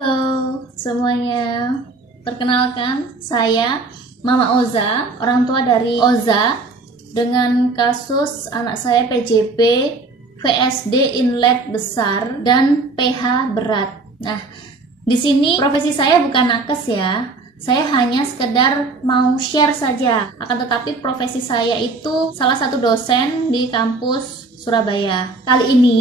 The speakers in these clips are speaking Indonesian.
Halo semuanya, perkenalkan saya Mama Oza, orang tua dari Oza, dengan kasus anak saya PJB, VSD inlet besar dan PH berat. Nah, di sini profesi saya bukan nakes ya. Saya hanya sekedar mau share saja. Akan tetapi profesi saya itu salah satu dosen di kampus Surabaya. Kali ini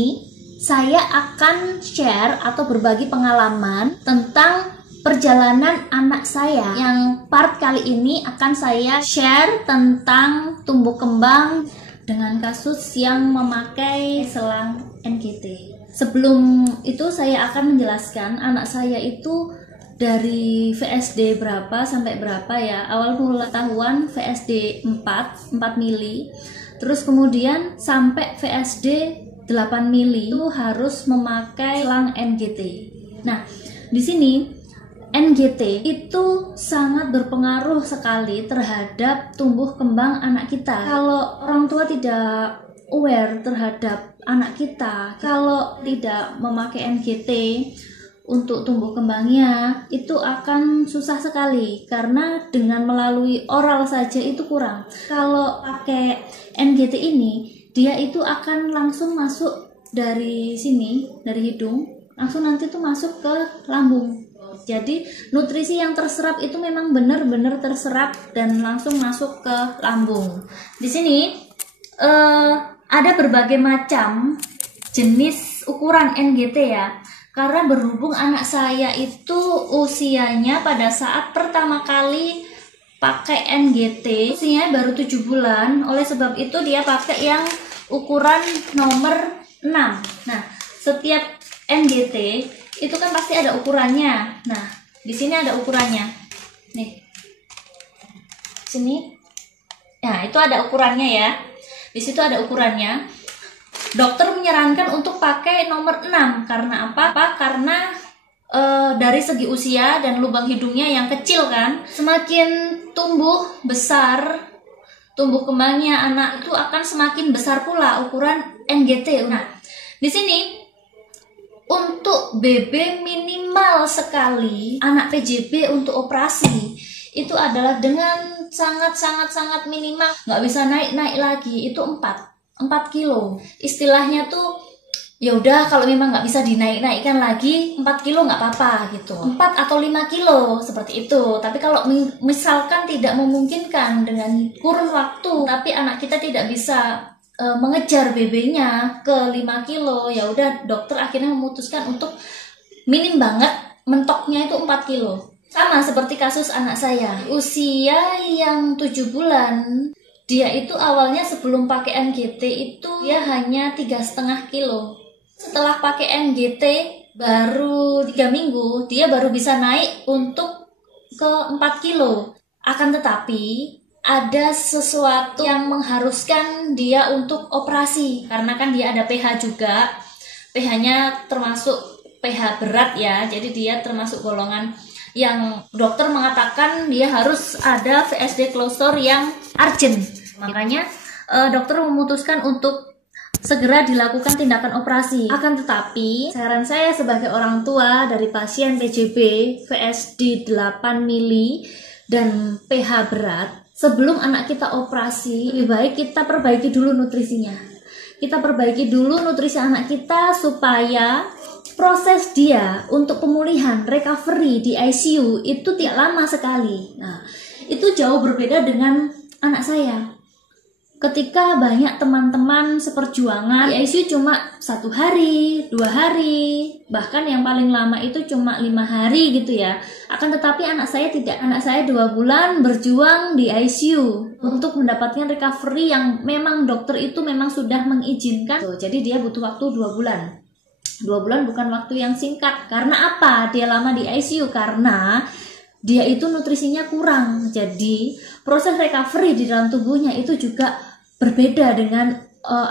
saya akan share atau berbagi pengalaman tentang perjalanan anak saya. Yang part kali ini akan saya share tentang tumbuh kembang dengan kasus yang memakai selang NGT. Sebelum itu saya akan menjelaskan anak saya itu dari VSD berapa sampai berapa ya. Awal mula tahuan VSD 4 mili. Terus kemudian sampai VSD 8 mili itu harus memakai selang NGT. Nah, di sini NGT itu sangat berpengaruh sekali terhadap tumbuh kembang anak kita. Kalau orang tua tidak aware terhadap anak kita, kalau tidak memakai NGT untuk tumbuh kembangnya, itu akan susah sekali karena dengan melalui oral saja itu kurang. Kalau pakai NGT ini, dia itu akan langsung masuk dari sini, dari hidung, langsung nanti tuh masuk ke lambung. Jadi nutrisi yang terserap itu memang benar-benar terserap dan langsung masuk ke lambung. Di sini ada berbagai macam jenis ukuran NGT ya. Karena berhubung anak saya itu usianya pada saat pertama kali pakai NGT, usianya baru 7 bulan, oleh sebab itu dia pakai yang ukuran nomor 6. Nah, setiap NGT itu kan pasti ada ukurannya. Nah, di sini ada ukurannya. Nih. Sini. Nah, itu ada ukurannya ya. Di situ ada ukurannya. Dokter menyarankan untuk pakai nomor 6 karena apa? Karena dari segi usia dan lubang hidungnya yang kecil kan, semakin tumbuh besar, tumbuh kembangnya anak itu akan semakin besar pula ukuran NGT. Nah, di sini untuk BB minimal sekali anak PJB untuk operasi itu adalah dengan sangat minimal, nggak bisa naik lagi, itu 4 kilo. Istilahnya tuh ya udah, kalau memang nggak bisa dinaikkan lagi 4 kilo nggak apa-apa gitu, 4 atau 5 kilo seperti itu. Tapi kalau misalkan tidak memungkinkan dengan kurun waktu, tapi anak kita tidak bisa mengejar BB-nya ke 5 kilo, ya udah dokter akhirnya memutuskan untuk minim banget, mentoknya itu 4 kilo. Sama seperti kasus anak saya, usia yang 7 bulan, dia itu awalnya sebelum pakai NGT itu dia hanya 3,5 kilo. Setelah pakai NGT baru 3 minggu, dia baru bisa naik untuk ke 4 kilo. Akan tetapi ada sesuatu yang mengharuskan dia untuk operasi, karena kan dia ada PH juga. PH-nya termasuk PH berat ya, jadi dia termasuk golongan yang dokter mengatakan dia harus ada VSD closure yang urgent. Makanya dokter memutuskan untuk segera dilakukan tindakan operasi. Akan tetapi, saran saya sebagai orang tua dari pasien PJB VSD 8 mili dan PH berat, sebelum anak kita operasi, lebih baik kita perbaiki dulu nutrisinya. Kita perbaiki dulu nutrisi anak kita supaya proses dia untuk pemulihan, recovery di ICU itu tidak lama sekali. Nah, itu jauh berbeda dengan anak saya. Ketika banyak teman-teman seperjuangan di ICU cuma 1 hari, 2 hari, bahkan yang paling lama itu cuma 5 hari gitu ya. Akan tetapi anak saya tidak. Anak saya 2 bulan berjuang di ICU untuk mendapatkan recovery yang memang dokter itu memang sudah mengizinkan. Jadi dia butuh waktu 2 bulan. 2 bulan bukan waktu yang singkat. Karena apa? Dia lama di ICU karena dia itu nutrisinya kurang. Jadi proses recovery di dalam tubuhnya itu juga berbeda dengan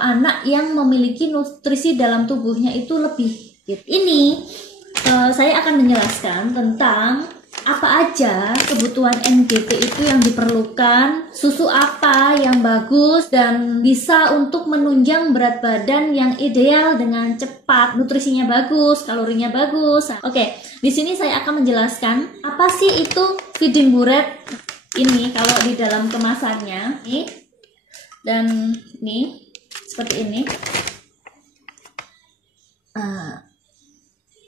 anak yang memiliki nutrisi dalam tubuhnya itu lebih. Ini saya akan menjelaskan tentang apa aja kebutuhan NGT itu yang diperlukan, susu apa yang bagus dan bisa untuk menunjang berat badan yang ideal dengan cepat, nutrisinya bagus, kalorinya bagus. Nah, oke, di sini saya akan menjelaskan apa sih itu feeding buret ini kalau di dalam kemasannya. Nih. Dan nih seperti ini.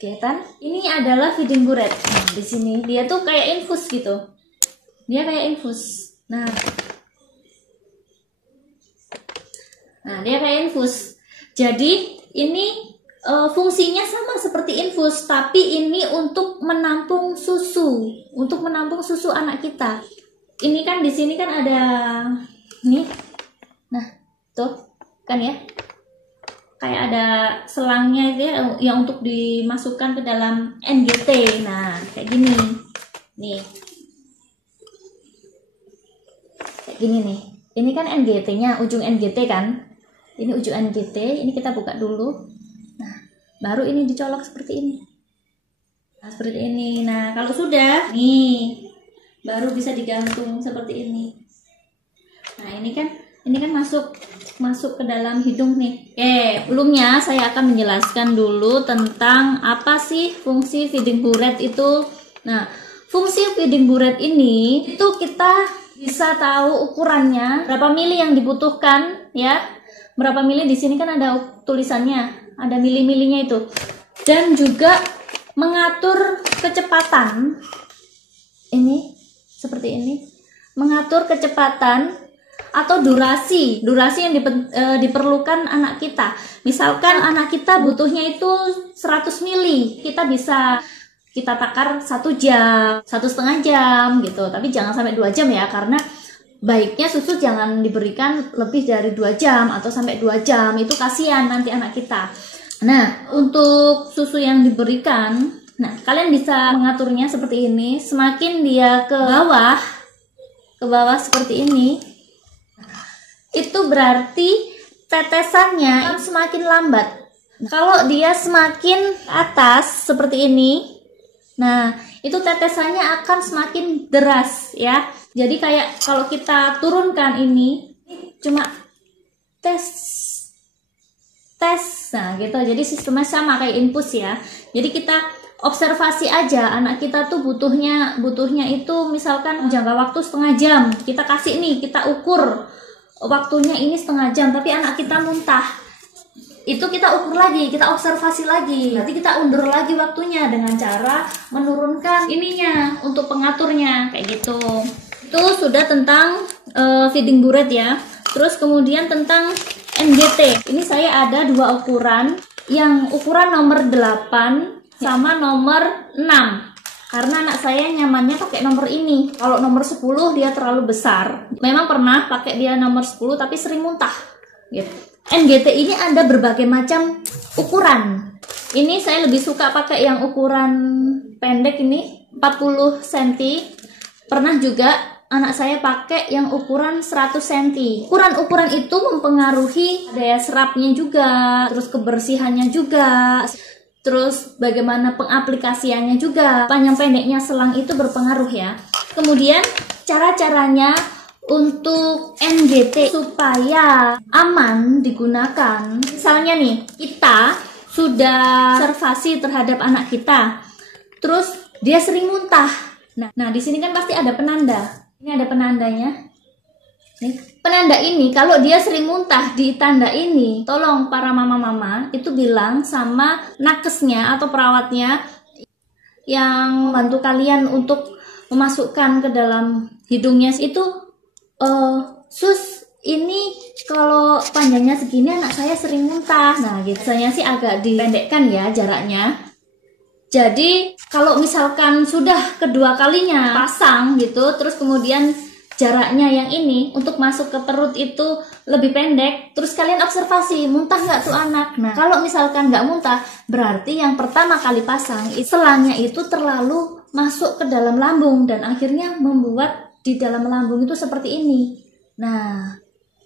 Kelihatan? Ini adalah feeding buret. Nah, di sini dia tuh kayak infus gitu. Dia kayak infus. Nah, dia kayak infus. Jadi ini fungsinya sama seperti infus, tapi ini untuk menampung susu, anak kita. Ini kan di sini kan ada nih. Nah, tuh kan ya. Kayak ada selangnya itu ya, yang untuk dimasukkan ke dalam NGT. Nah, kayak gini. Nih. Kayak gini nih. Ini kan NGT-nya, ujung NGT kan. Ini ujung NGT, ini kita buka dulu. Nah, baru ini dicolok seperti ini. Nah, seperti ini. Nah, kalau sudah, nih, baru bisa digantung seperti ini. Nah, ini kan masuk ke dalam hidung nih. Sebelumnya saya akan menjelaskan dulu tentang apa sih fungsi feeding buret itu. Nah, fungsi feeding buret ini itu kita bisa tahu ukurannya, berapa mili yang dibutuhkan ya. Berapa mili di sini kan ada tulisannya, ada mili-milinya itu. Dan juga mengatur kecepatan. Ini seperti ini. Mengatur kecepatan atau durasi yang diperlukan anak kita. Misalkan anak kita butuhnya itu 100 mili, kita bisa kita takar 1 jam, 1,5 jam gitu. Tapi jangan sampai 2 jam ya, karena baiknya susu jangan diberikan lebih dari 2 jam atau sampai 2 jam. Itu kasihan nanti anak kita. Nah, untuk susu yang diberikan, nah kalian bisa mengaturnya seperti ini. Semakin dia ke bawah seperti ini, itu berarti tetesannya akan semakin lambat. Kalau dia semakin atas seperti ini, nah itu tetesannya akan semakin deras ya. Jadi kayak kalau kita turunkan ini cuma tes, nah gitu. Jadi sistemnya sama kayak infus ya. Jadi kita observasi aja anak kita tuh butuhnya itu misalkan jangka waktu 1/2 jam. Kita kasih nih, kita ukur waktunya ini 1/2 jam, tapi anak kita muntah. Itu kita ukur lagi, kita observasi lagi. Nanti kita undur lagi waktunya dengan cara menurunkan ininya untuk pengaturnya kayak gitu. Itu sudah tentang feeding buret ya. Terus kemudian tentang NGT. Ini saya ada 2 ukuran, yang ukuran nomor 8 sama nomor 6. Karena anak saya nyamannya pakai nomor ini. Kalau nomor 10 dia terlalu besar. Memang pernah pakai dia nomor 10 tapi sering muntah gitu. NGT ini ada berbagai macam ukuran. Ini saya lebih suka pakai yang ukuran pendek ini, 40 cm. Pernah juga anak saya pakai yang ukuran 100 cm. Ukuran-ukuran itu mempengaruhi daya serapnya juga, terus kebersihannya juga. Terus bagaimana pengaplikasiannya juga, panjang pendeknya selang itu berpengaruh ya. Kemudian cara-caranya untuk NGT supaya aman digunakan. Misalnya nih, kita sudah observasi terhadap anak kita, terus dia sering muntah. Nah di sini kan pasti ada penanda. Ini ada penandanya. Nih, penanda ini kalau dia sering muntah di tanda ini, tolong para mama-mama itu bilang sama nakesnya atau perawatnya yang bantu kalian untuk memasukkan ke dalam hidungnya itu, sus ini kalau panjangnya segini anak saya sering muntah. Nah gitu, saya sih agak dipendekkan ya jaraknya. Jadi kalau misalkan sudah kedua kalinya pasang gitu, terus kemudian jaraknya yang ini untuk masuk ke perut itu lebih pendek, terus kalian observasi muntah nggak tuh anak. Nah kalau misalkan nggak muntah, berarti yang pertama kali pasang selangnya itu terlalu masuk ke dalam lambung dan akhirnya membuat di dalam lambung itu seperti ini. Nah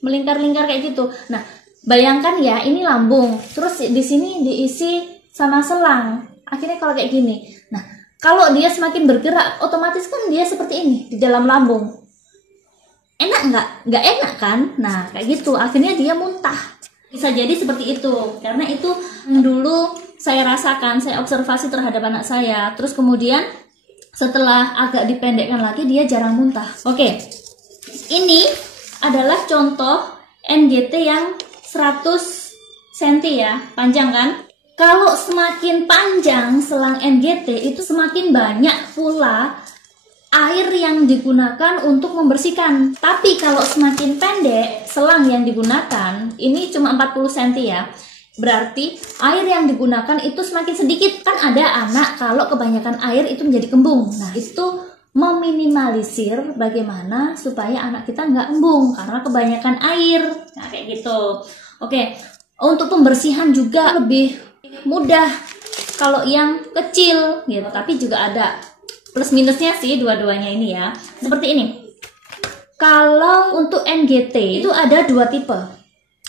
melingkar-lingkar kayak gitu. Nah bayangkan ya, ini lambung, terus di sini diisi sama selang. Akhirnya kalau kayak gini, nah Kalau dia semakin bergerak, otomatis kan dia seperti ini di dalam lambung. Enak nggak? Nggak enak kan? Nah, kayak gitu. Akhirnya dia muntah. Bisa jadi seperti itu. Karena itu dulu saya rasakan, saya observasi terhadap anak saya. Terus kemudian setelah agak dipendekkan lagi, dia jarang muntah. Oke, ini adalah contoh NGT yang 100 cm ya, panjang kan? Kalau semakin panjang selang NGT itu semakin banyak pula air yang digunakan untuk membersihkan. Tapi kalau semakin pendek selang yang digunakan, ini cuma 40 cm ya, berarti air yang digunakan itu semakin sedikit. Kan ada anak kalau kebanyakan air itu menjadi kembung. Nah, itu meminimalisir bagaimana supaya anak kita nggak embung karena kebanyakan air. Nah, kayak gitu. Oke, untuk pembersihan juga lebih mudah kalau yang kecil gitu, tapi juga ada plus minusnya sih dua-duanya ini ya. Seperti ini. Kalau untuk NGT itu ada dua tipe,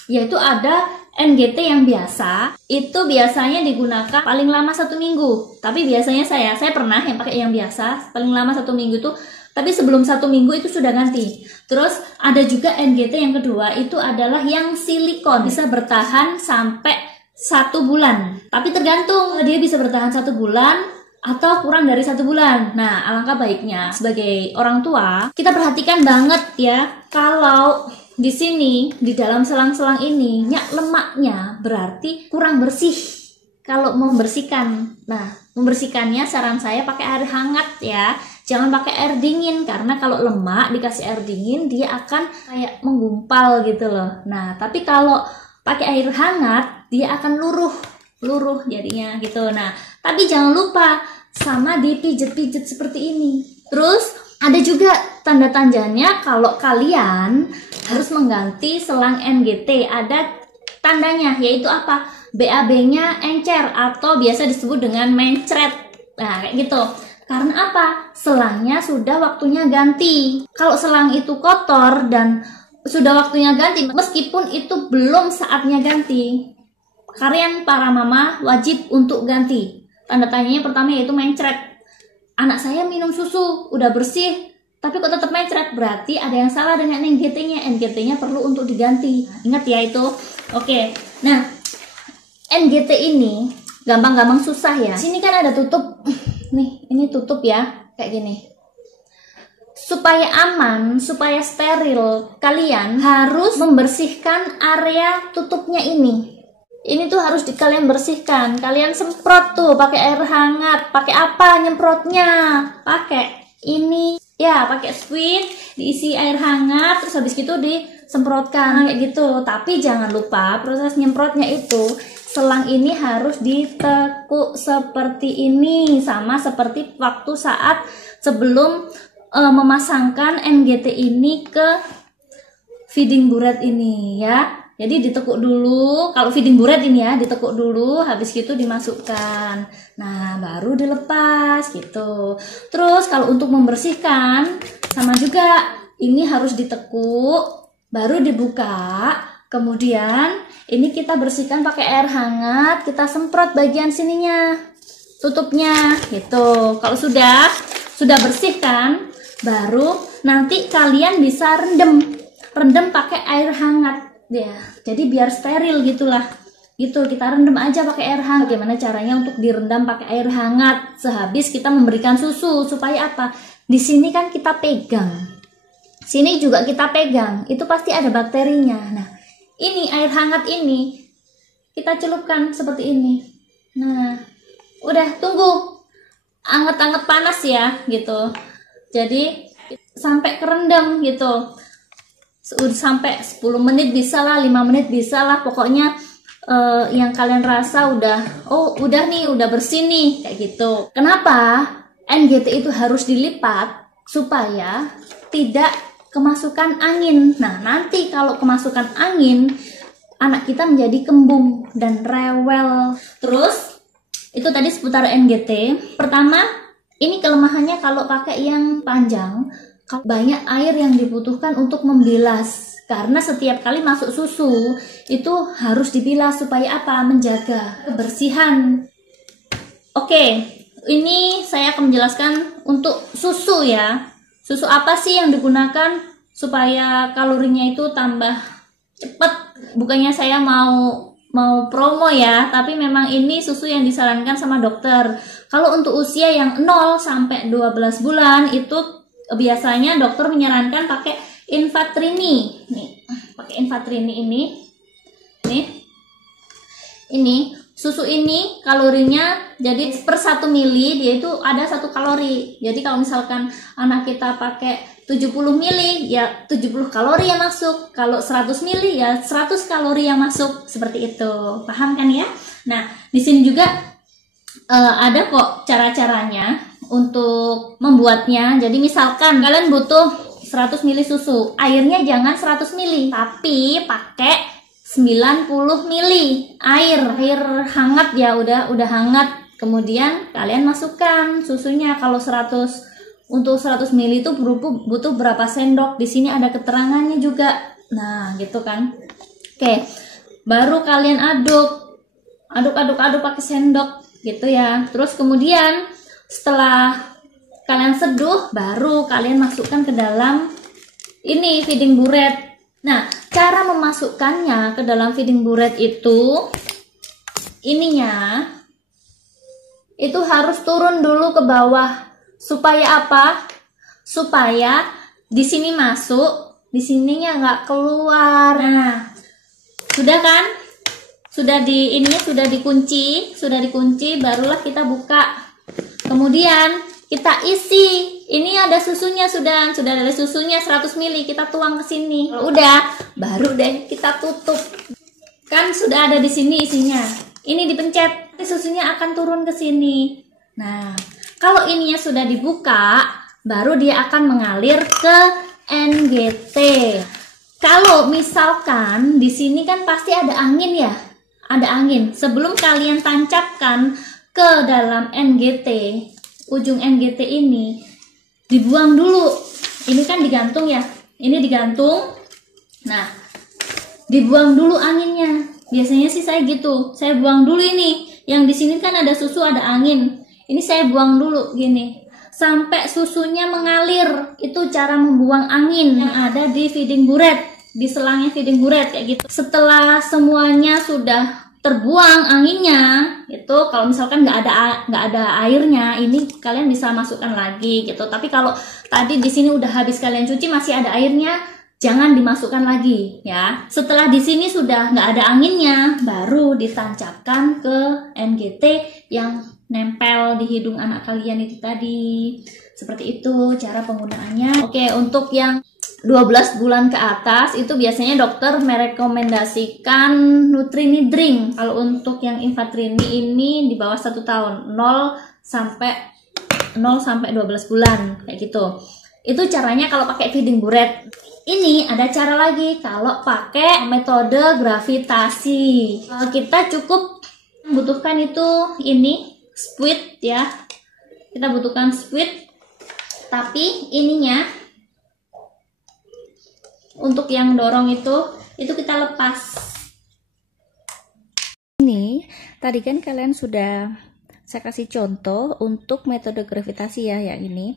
yaitu ada NGT yang biasa, itu biasanya digunakan paling lama 1 minggu. Tapi biasanya saya pernah yang pakai yang biasa, paling lama 1 minggu itu, tapi sebelum 1 minggu itu sudah ganti. Terus ada juga NGT yang kedua, itu adalah yang silikon, bisa bertahan sampai 1 bulan. Tapi tergantung, dia bisa bertahan 1 bulan atau kurang dari 1 bulan. Nah, alangkah baiknya sebagai orang tua kita perhatikan banget ya, kalau di sini di dalam selang-selang ini lemaknya berarti kurang bersih. Kalau membersihkan, nah membersihkannya saran saya pakai air hangat ya, jangan pakai air dingin, karena kalau lemak dikasih air dingin dia akan kayak menggumpal gitu loh. Nah, tapi kalau pakai air hangat dia akan luruh jadinya gitu. Nah, tapi jangan lupa sama dipijet-pijet seperti ini. Terus ada juga tanda tandanya kalau kalian harus mengganti selang NGT. Ada tandanya, yaitu apa? BAB-nya encer atau biasa disebut dengan mencret. Nah, kayak gitu. Karena apa? Selangnya sudah waktunya ganti. Kalau selang itu kotor dan sudah waktunya ganti, meskipun itu belum saatnya ganti, kalian para mama wajib untuk ganti. Tanda tanyanya pertama yaitu mencret. Anak saya minum susu, udah bersih, tapi kok tetap mencret, berarti ada yang salah dengan NGT-nya. NGT-nya perlu untuk diganti. Ingat ya itu. Oke. Nah, NGT ini gampang-gampang susah ya. Sini kan ada tutup. Nih, ini tutup ya, kayak gini. Supaya aman, supaya steril, kalian harus membersihkan area tutupnya ini. Ini tuh harus kalian bersihkan. Kalian semprot tuh pakai air hangat. Pakai apa nyemprotnya? Pakai ini ya, pakai squid, diisi air hangat, terus habis gitu disemprotkan kayak gitu. Tapi jangan lupa proses nyemprotnya itu, selang ini harus ditekuk seperti ini, sama seperti waktu saat sebelum memasangkan NGT ini ke feeding buret ini ya. Jadi ditekuk dulu, kalau feeding buret ini ya, ditekuk dulu, habis gitu dimasukkan. Nah, baru dilepas gitu. Terus kalau untuk membersihkan, sama juga, ini harus ditekuk, baru dibuka. Kemudian ini kita bersihkan pakai air hangat, kita semprot bagian sininya, tutupnya gitu. Kalau sudah bersihkan, baru nanti kalian bisa rendam pakai air hangat ya. Jadi biar steril gitulah. Gitu, kita rendam aja pakai air hangat. Bagaimana caranya untuk direndam pakai air hangat sehabis kita memberikan susu, supaya apa? Di sini kan kita pegang. Sini juga kita pegang. Itu pasti ada bakterinya. Nah, ini air hangat ini kita celupkan seperti ini. Nah, udah tunggu anget-anget panas ya gitu. Jadi sampai kerendam gitu, sampai 10 menit bisa lah, 5 menit bisa lah, pokoknya yang kalian rasa udah nih, udah bersih nih, kayak gitu. Kenapa NGT itu harus dilipat? Supaya tidak kemasukan angin. Nah, nanti kalau kemasukan angin, anak kita menjadi kembung dan rewel. Terus itu tadi seputar NGT. Pertama, ini kelemahannya kalau pakai yang panjang, banyak air yang dibutuhkan untuk membilas. Karena setiap kali masuk susu, itu harus dibilas supaya apa? Menjaga kebersihan. Oke, ini saya akan menjelaskan untuk susu ya. Susu apa sih yang digunakan supaya kalorinya itu tambah cepat? Bukannya saya mau promo ya, tapi memang ini susu yang disarankan sama dokter. Kalau untuk usia yang 0 sampai 12 bulan itu biasanya dokter menyarankan pakai Infatrini. Nih, pakai Infatrini ini. Nih. Ini susu ini kalorinya jadi per 1 mili dia itu ada 1 kalori. Jadi kalau misalkan anak kita pakai 70 mili ya 70 kalori yang masuk. Kalau 100 mili ya 100 kalori yang masuk. Seperti itu. Paham kan ya? Nah, di sini juga ada kok cara-caranya untuk membuatnya. Jadi misalkan kalian butuh 100 mili susu. Airnya jangan 100 mili, tapi pakai 90 mili air hangat ya, udah hangat. Kemudian kalian masukkan susunya. Kalau 100 untuk 100 mili itu butuh berapa sendok. Di sini ada keterangannya juga. Nah, gitu kan. Oke. Baru kalian aduk pakai sendok gitu ya. Terus kemudian setelah kalian seduh, baru kalian masukkan ke dalam ini feeding burette. Nah, cara memasukkannya ke dalam feeding burette itu ininya itu harus turun dulu ke bawah. Supaya apa? Supaya di sini masuk, di sininya nggak keluar. Nah, sudah kan? Ininya sudah dikunci, barulah kita buka. Kemudian kita isi. Ini ada susunya sudah ada susunya 100 mili, kita tuang ke sini. Udah, baru deh kita tutup. Kan sudah ada di sini isinya. Ini dipencet, susunya akan turun ke sini. Nah, kalau ininya sudah dibuka, baru dia akan mengalir ke NGT. Kalau misalkan di sini kan pasti ada angin ya. Ada angin. Sebelum kalian tancapkan ke dalam NGT, ujung NGT ini dibuang dulu. Ini kan digantung ya. Ini digantung. Nah, dibuang dulu anginnya. Biasanya sih saya gitu. Saya buang dulu ini. Yang di sini kan ada susu, ada angin. Ini saya buang dulu gini. Sampai susunya mengalir. Itu cara membuang angin yang ada di feeding burette, di selangnya feeding burette kayak gitu. Setelah semuanya sudah terbuang anginnya, itu kalau misalkan nggak ada airnya, ini kalian bisa masukkan lagi gitu. Tapi kalau tadi di sini udah habis kalian cuci masih ada airnya, jangan dimasukkan lagi ya. Setelah di sini sudah nggak ada anginnya, baru ditancapkan ke NGT yang nempel di hidung anak kalian itu tadi. Seperti itu cara penggunaannya. Oke, untuk yang 12 bulan ke atas itu biasanya dokter merekomendasikan Nutrini Drink. Kalau untuk yang Infatrini ini di bawah 1 tahun, 0 sampai 12 bulan kayak gitu. Itu caranya kalau pakai feeding burette. Ini ada cara lagi kalau pakai metode gravitasi. Kita cukup membutuhkan itu ini squid ya. Kita butuhkan squid. Tapi ininya untuk yang dorong itu kita lepas. Ini tadi kan kalian sudah saya kasih contoh untuk metode gravitasi ya, yang ini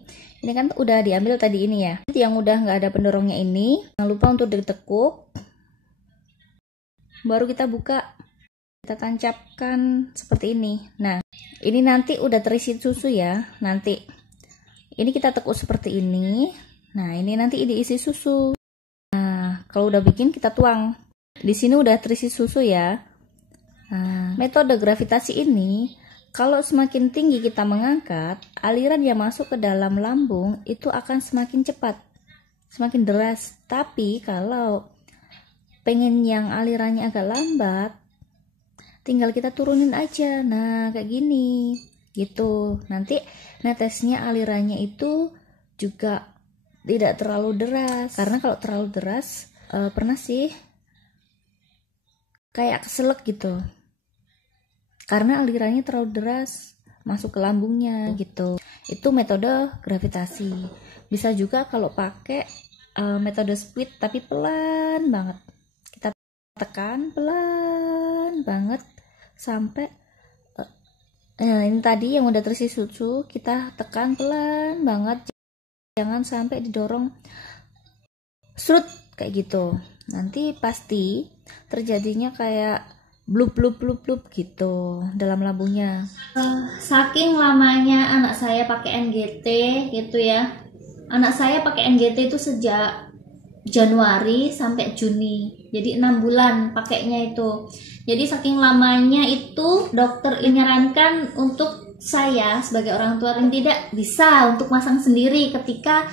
kan udah diambil tadi ini ya. Yang udah nggak ada pendorongnya ini, jangan lupa untuk ditekuk. Baru kita buka, kita tancapkan seperti ini. Nah, ini nanti udah terisi susu ya. Nanti ini kita tekuk seperti ini. Nah, ini nanti diisi susu. Kalau udah bikin kita tuang. Di sini udah terisi susu ya. Nah, metode gravitasi ini kalau semakin tinggi kita mengangkat, aliran yang masuk ke dalam lambung itu akan semakin cepat, semakin deras. Tapi kalau pengen yang alirannya agak lambat, tinggal kita turunin aja. Nah, kayak gini. Gitu. Nanti netesnya alirannya itu juga tidak terlalu deras. Karena kalau terlalu deras, pernah sih kayak keselak gitu karena alirannya terlalu deras masuk ke lambungnya gitu. Itu metode gravitasi. Bisa juga kalau pakai metode squid tapi pelan banget, kita tekan pelan banget sampai Nah, ini tadi yang udah terisi susu, kita tekan pelan banget, jangan sampai didorong serut kayak gitu. Nanti pasti terjadinya kayak blup blup blup blup gitu dalam lambungnya. Saking lamanya anak saya pakai NGT gitu ya. Anak saya pakai NGT itu sejak Januari sampai Juni, jadi 6 bulan pakainya itu. Jadi saking lamanya itu dokter menyarankan untuk saya sebagai orang tua yang tidak bisa untuk masang sendiri ketika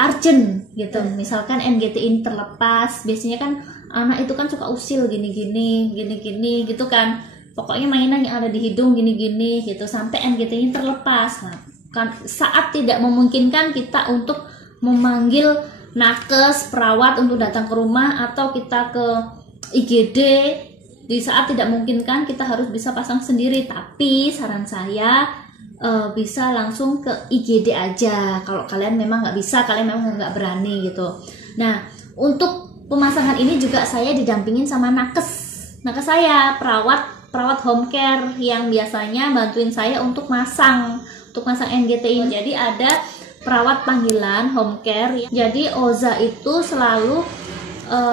urgent gitu. Misalkan NGT ini terlepas, biasanya kan anak itu kan suka usil gini-gini gitu kan, pokoknya mainan yang ada di hidung gini-gini gitu sampai NGT ini terlepas. Nah, kan saat tidak memungkinkan kita untuk memanggil nakes, perawat untuk datang ke rumah atau kita ke IGD, di saat tidak memungkinkan kita harus bisa pasang sendiri. Tapi saran saya bisa langsung ke IGD aja kalau kalian memang nggak bisa, kalian memang nggak berani gitu. Nah, untuk pemasangan ini juga saya didampingin sama nakes saya, perawat home care yang biasanya bantuin saya untuk masang NGT ini. Jadi ada perawat panggilan home care. Jadi Oza itu selalu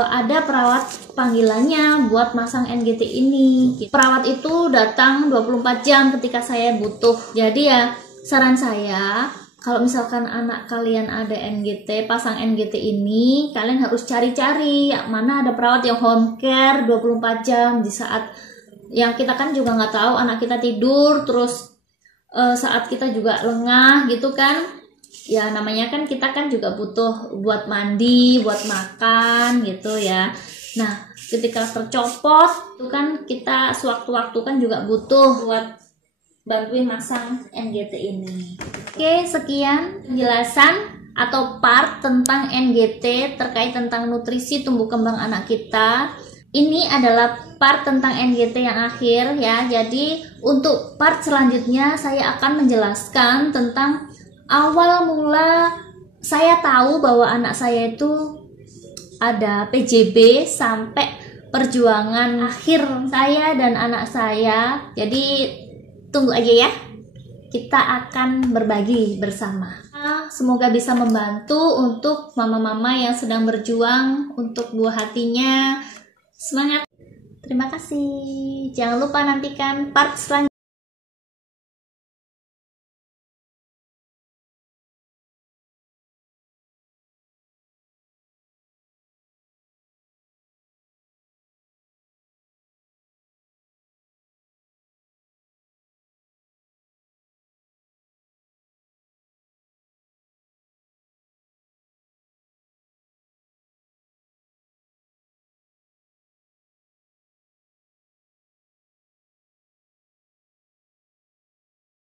ada perawat panggilannya buat masang NGT ini. Perawat itu datang 24 jam ketika saya butuh. Jadi ya saran saya, kalau misalkan anak kalian ada NGT, pasang NGT ini, kalian harus cari-cari mana ada perawat yang home care 24 jam di saat yang kita kan juga nggak tahu anak kita tidur, terus saat kita juga lengah gitu kan. Ya namanya kan kita kan juga butuh buat mandi, buat makan gitu ya. Nah, ketika tercopot itu kan kita sewaktu-waktu kan juga butuh buat bantuin masang NGT ini. Oke, sekian penjelasan atau part tentang NGT terkait tentang nutrisi tumbuh kembang anak kita. Ini adalah part tentang NGT yang akhir ya. Jadi untuk part selanjutnya saya akan menjelaskan tentang awal mula saya tahu bahwa anak saya itu ada PJB sampai perjuangan akhir saya dan anak saya. Jadi tunggu aja ya, kita akan berbagi bersama. Semoga bisa membantu untuk mama-mama yang sedang berjuang untuk buah hatinya. Semangat. Terima kasih. Jangan lupa nantikan part selanjutnya.